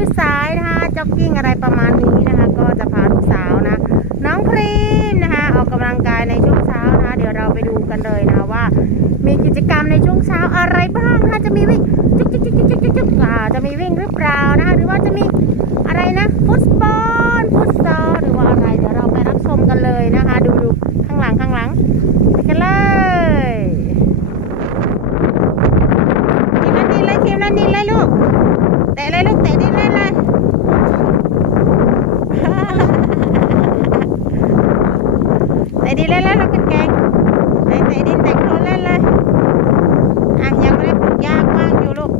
ยืดสายนะคะจ็อกกิ้งอะไรประมาณนี้นะคะ ก็จะพาลูกสาวนะ น้องครีมนะคะออกกำลังกายในช่วงเช้านะคะเดี๋ยวเราไปดูกันเลยนะว่า มีกิจกรรมในช่วงเช้าอะไรบ้างนะคะจะมีวิ่งจุ๊กจุ๊กจุ๊กจุ๊กจุ๊กจุ๊กจะมีวิ่งหรือเปล่านะคะหรือว่าจะมีอะไรนะฟุตบอลฟุตซอลหรือว่าอะไรเดี๋ยวเราไปรับชมกันเลยนะคะ ดูดูข้างหลังข้างหลังไปกันเลยทีมนั้นดีเลยทีมนั้นดีเลยลูกเตะเลยลูกเตะดีเลยเลย เตะดีเลยเลยลูกกันแกงเตะเตะดินเตะโคลนเลยเลยอะยังไม่ได้ปลูกหญ้ากว้างอยู่ลูก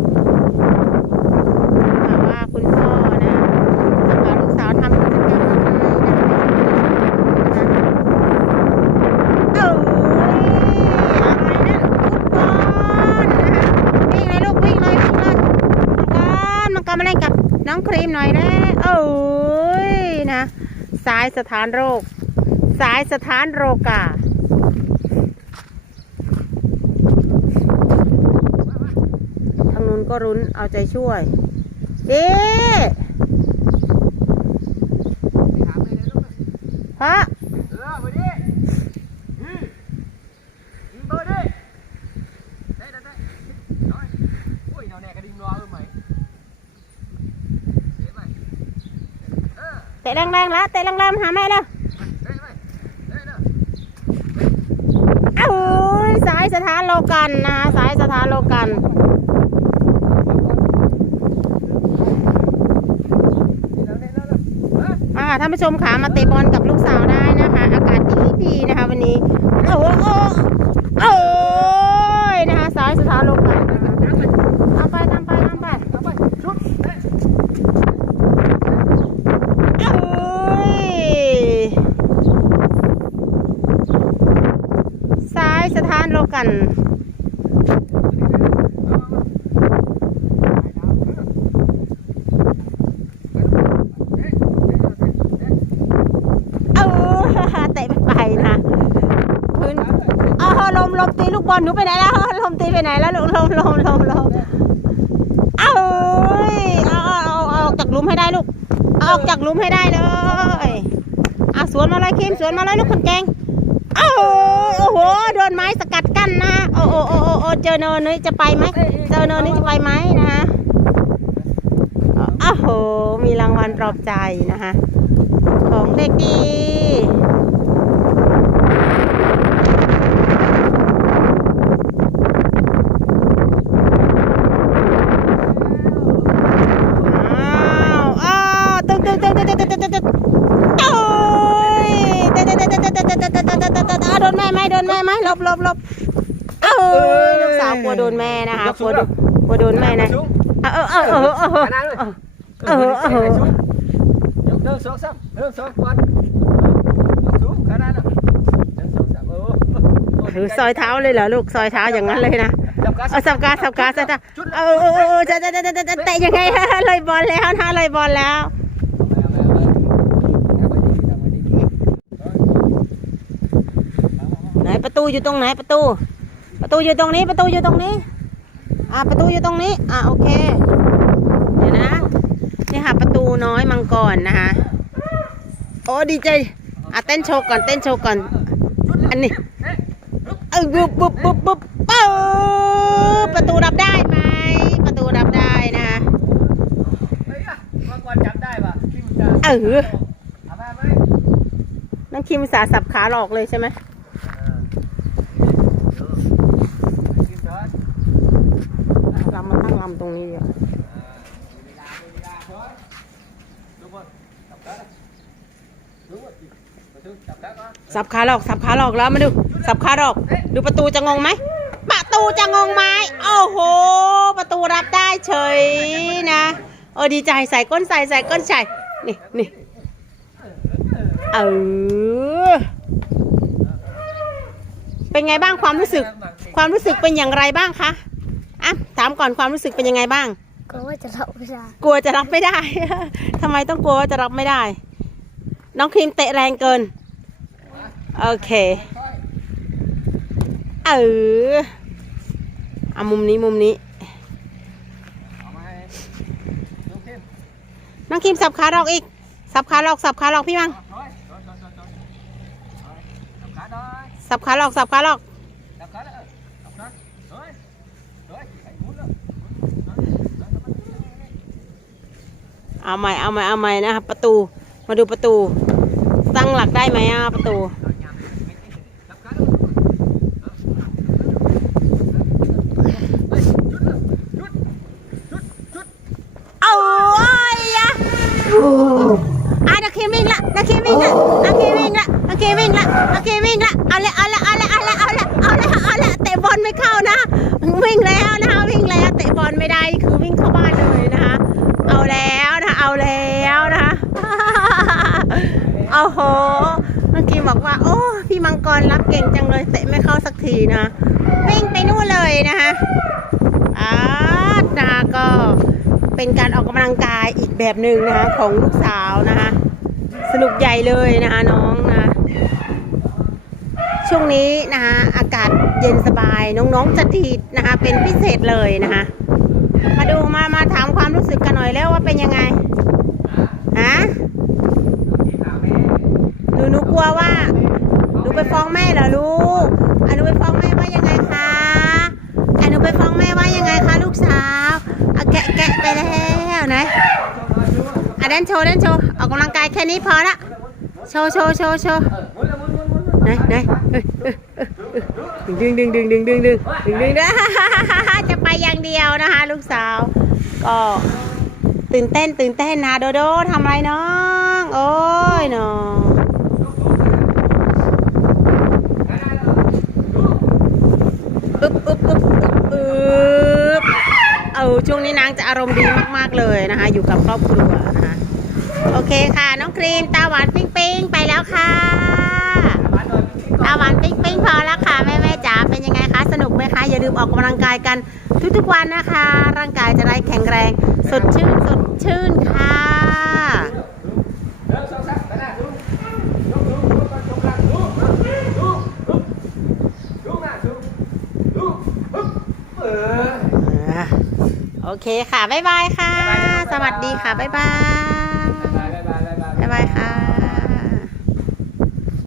ถามว่าคุณพ่อนะจะพาลูกสาวทำกิจกรรมอะไรนะเอ้ยอะไรนะฟุตบอลนะคะวิ่งเลยลูกวิ่งเลยวิ่งเลย มาเล่นกับน้องครีมหน่อยนะเอ้ยนะสายสถานโรค สายสถานโรกาทางนู้นก็รุ้นเอาใจช่วย เอ๊ะพระ เออมาดิอืมยิงเบอร์ดิได้ได้ได้น้อยโอ้ยน้อยแน่กระดิ่งรอรู้ไหมเห็นไหม เตะแรงๆละเตะแรงๆหาแม่แล้วเนอะเอ้ยสายสถานโลกันนะคะสายสถานโลกันได้แล้วได้แล้วเอออ่าท่านผู้ชมขามาเตะบอลกับลูกสาวได้นะคะ อากาศดีดีๆนะคะวันนี้โอ้โหโอ้ยนะคะสายสถานโลกันนะคะตาไปตามไปตามไป เอาไปชุดเอ้ย เอ้ยสายสถานโลกัน เออ เตะไม่ไปนะพื้นอ๋อลมลมตีลู กบอลหนูไปไหนแล้วลมตีไปไหนแล้วลูกลมลมลมลมเอ้ยเอาเอาเอาเอาออกจากลุมให้ได้ลูกเอาออกจากลุมให้ได้เลยอะสวนมาเลยคิมสวนมาเลยลูกคนแกงเอาโอ้โหโดนไม้สกัดกั้นนะโอ้โอ้โอ้โอ้เจอเนินนี้จะไปไหมเจอเนินนี้จะไปไหมนะคะโอ้โหมีรางวัลปลอบใจนะคะของเด็กดี โดนแม่ไหมโดนแม่ไหมหลบหลบหลบเอ้ยลูกสาวกลัวโดนแม่นะคะกลัวโดนกลัวโดนแม่นะเออเออเออเออเออเออขนาดเลยเออเออยกเดินสองสามเดินสองก่อนยกสูงขนาดนั้นเดินสองสามเออถือซอยเท้าเลยเหรอลูกซอยเท้าอย่างนั้นเลยนะจับกาเอาสับการสับการสับการเออเออเออจะจะจะจะจะเตะยังไงฮะเลยบอลแล้วนะเลยบอลแล้ว ไหนประ ตูอยู่ตรงไหนประตู ประตูอยู่ตรงนี้ประตูอยู่ตรงนี้ อ่าประตูอยู่ตรงนี้ อ่าโอเค เดี๋ยวนะ นี่ค่ะประตูน้อยมังกรนะคะ โอ้ดีใจ อะเต้นโชว์ก่อนเต้นโชว์ก่อน อันนี้เออปุ๊บปุ๊บปุ๊บปุ๊บปุ๊บประตูรับได้ไหมประตูรับได้นะคะมังกรจับได้ป่ะที่มันจะเออเอาไปไหมน้องคิมอุตสาห์สับขาหลอกเลยใช่ไหม กินก่อน เรามา ตรงนี้ดีกว่าสับขาหลอกสับขาหลอกแล้วมาดูสับขาหลอก ดูประตูจะงงไหมประตูจะงงไหมโอ้โห ประตูรับได้เฉยนะเออดีใจใส่ก้นใส่ใส่ก้นใส่นี่นี่เออเป็นไงบ้างความรู้สึก ความรู้สึกเป็นอย่างไรบ้างคะ ถามก่อนความรู้สึกเป็นยังไงบ้างก็ว่าจะรับไม่ได้กลัวจะรับไม่ได้ ทำไมต้องกลัวว่าจะรับไม่ได้ น้องครีมเตะแรงเกิน โอเคเออเอามุมนี้มุมนี้เอามาให้ดูเข้มน้องคิมสับขาหลอกอีก สับขาหลอกสับขาหลอกพี่มัง rồi rồi rồi rồi rồi đập cá đó สับขาหลอกสับขาหลอก เอาใหม่เอาใหม่เอาใหม่นะครับประตูมาดูประตู ตั้งหลักได้ไหมอะประตู đập cá đó Ê, chút nữa, chút, chút, chút. เอาไอ้ยะอะนักเควิ่งละนักเควิ่งละ เมื่อกี้บอกว่า โอ้ พี่มังกรรับเก่งจังเลยเตะไม่เข้าสักทีนะวิ่งไปนู่นเลยนะคะอาดนะคะก็เป็นการออกกำลังกายอีกแบบหนึ่งนะคะของลูกสาวนะคะ สนุกใหญ่เลยนะคะน้องนะช่วงนี้นะคะอากาศเย็นสบายน้องๆจะดีดนะคะเป็นพิเศษเลยนะคะมาดูมามาถามความรู้สึกกันหน่อยแล้วว่าเป็นยังไงฮะ หนูกลัวว่าหนูไปฟ้องแม่เหรอลูกอหนูไปฟ้องแม่ว่ายังไงคะอหนูไปฟ้องแม่ว่ายังไงคะลูกสาวอะแกะแกะไปแล้วไหนอะเดนโชว์เดนโชว์ออกกำลังกายแค่นี้พอละโชว์โชว์โชว์โชว์ไหนไหนดึงดึงดึงดึงดึงดึงดึงดึงดึงจะไปอย่างเดียวนะคะ ลูกสาว ก็ตื่นเต้นตื่นเต้นนะโดโดทำอะไรน้อง โอ้ยน้อง อึ๊บอึ๊บอึ๊บอึ๊บอึ๊บเออช่วงนี้นางจะอารมณ์ดีมากๆเลยนะคะ อยู่กับครอบครัวนะคะโอเคค่ะ น้องครีมตาหวานปิ้งปิ้งไปแล้วค่ะ ตาหวานปิ๊งปิ๊งพอแล้วค่ะแม่แม่จ๋าเป็นยังไงคะสนุกไหมคะอย่าลืมออกกำลังกายกันทุกๆวันนะคะ ร่างกายจะได้แข็งแรง สดชื่นสดชื่นค่ะ โอเคค่ะ บ๊ายบายค่ะ สวัสดีค่ะ บ๊ายบาย